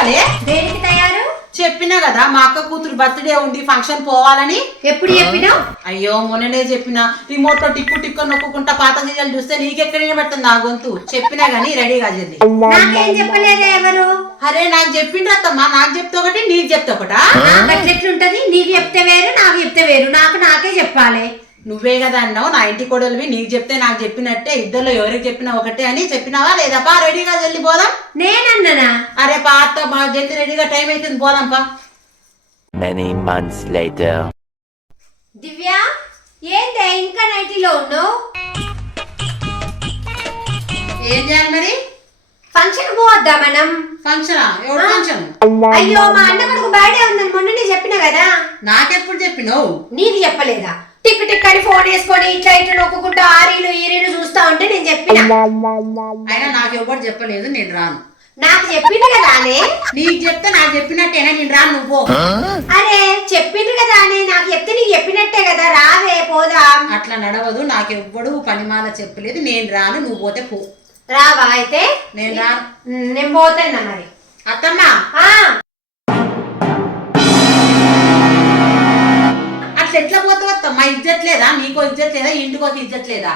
తయారు దేనికి తయారు? చెప్పినా కదా మా అక్క కూతురు బర్త్డే ఉంది ఫంక్షన్ పోవాలని. ఎప్పుడు చెప్పినావు? అయ్యో మొన్ననే చెప్పిన. రిమోట్ లో టిక్కు టిక్కు నొక్కుంటా పాత సీరియల్ చూస్తే నీకెక్కడ వినబడుతుంది నా గొంతు. చెప్పినా గానీ రెడీగా చెల్లి. నాకేం చెప్పలేదే ఎవరు? అరే నాకు చెప్పిండ్రు అత్తమ్మా. నాకు చెప్తే ఒకటి నీకు చెప్తే ఒకటా? ఎట్లుంటది? నీకు చెప్తే వేరు నాకు చెప్తే వేరు. నాకే చెప్పాలి. నువ్వే కదా అన్నావు నా ఇంటి కోడలివి నీకు చెప్తే నాకు చెప్పినట్టే. ఇద్దరు ఎవరికి చెప్పినా ఒకటే అని చెప్పినావా లేదా? పా రెడీగా జల్లి పోదాం. నేనన్నానా? అరే పాత మా జల్ది రెడీగా టైం అవుతుంది పోదాం పా. Many months later. దివ్య ఏందే ఇంకా నైటీలో ఉన్నావు? ఏం చేయాలి మరి? ఫంక్షన్ పోవద్దా మనం? ఫంక్షనా? ఎవరు ఫంక్షన్? అయ్యో మా అన్న కొడుకు బర్త్డే ఉందని మొన్ననే చెప్పినా కదా. నాకెప్పుడు చెప్పినావు? నీకు చెప్పలేదా? టిక్ టిక్ అని ఫోన్ వేసుకొని ఇట్లా ఇట్లా నొక్కుంటా ఆరీలు ఈరీలు చూస్తా ఉంటే నేను చెప్పిన. అయినా నాకు ఎవరు చెప్పలేదు, నేను రాను. నాకు చెప్పింది కదా అనే. నీకు చెప్తే నాకు చెప్పినట్టేనా? నేను రాను, నువ్వు. అరే చెప్పింది కదా అనే, నాకు చెప్తే నీకు చెప్పినట్టే కదా. రావే పోదాం. అట్లా నడవదు. నాకు ఎవ్వడు పనిమాల చెప్పలేదు. నేను రాను, నువ్వు పోతే పో. రావా అయితే? నేను రాను. నేను పోతున్నా మరి. అత్తమ్మా అట్లా ఎట్లా పోతావు అత్తమ్మా? ఇజ్జత్ లేదా? నీకో ఇజ్జత్ లేదా? ఇంటికి ఒక ఇజ్జత్ లేదా?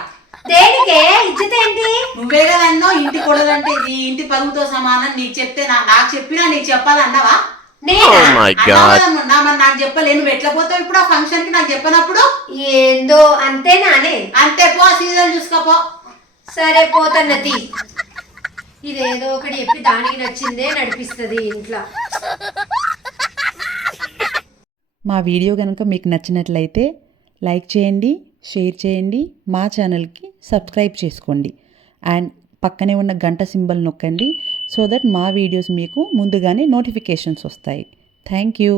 దేనికే ఇజ్జత్ ఏంటి? నువ్వే కదా అన్నావు ఇంటి కొడలంటే ఈ ఇంటి పరుగుతో సమానం. నీకు చెప్తే నాకు చెప్పినా నీకు చెప్పాలన్నావా? నాకు చెప్పలే. నువ్వు ఎట్లా పోతావు ఇప్పుడు ఆ ఫంక్షన్ కి నాకు చెప్పనప్పుడు? ఏందో అంతేనానే? అంతే పో, సీజన్ చూసుకోపో. సరే పోతన్నది. ఇదేదో ఒకటి చెప్పి దానికి నచ్చిందే నడిపిస్తుంది ఇంట్లో. మా వీడియో కనుక మీకు నచ్చినట్లయితే లైక్ చేయండి, షేర్ చేయండి, మా ఛానల్కి సబ్స్క్రైబ్ చేసుకోండి అండ్ పక్కనే ఉన్న గంట సింబల్ నొక్కండి సో దట్ మా వీడియోస్ మీకు ముందుగానే నోటిఫికేషన్స్ వస్తాయి. Thank you.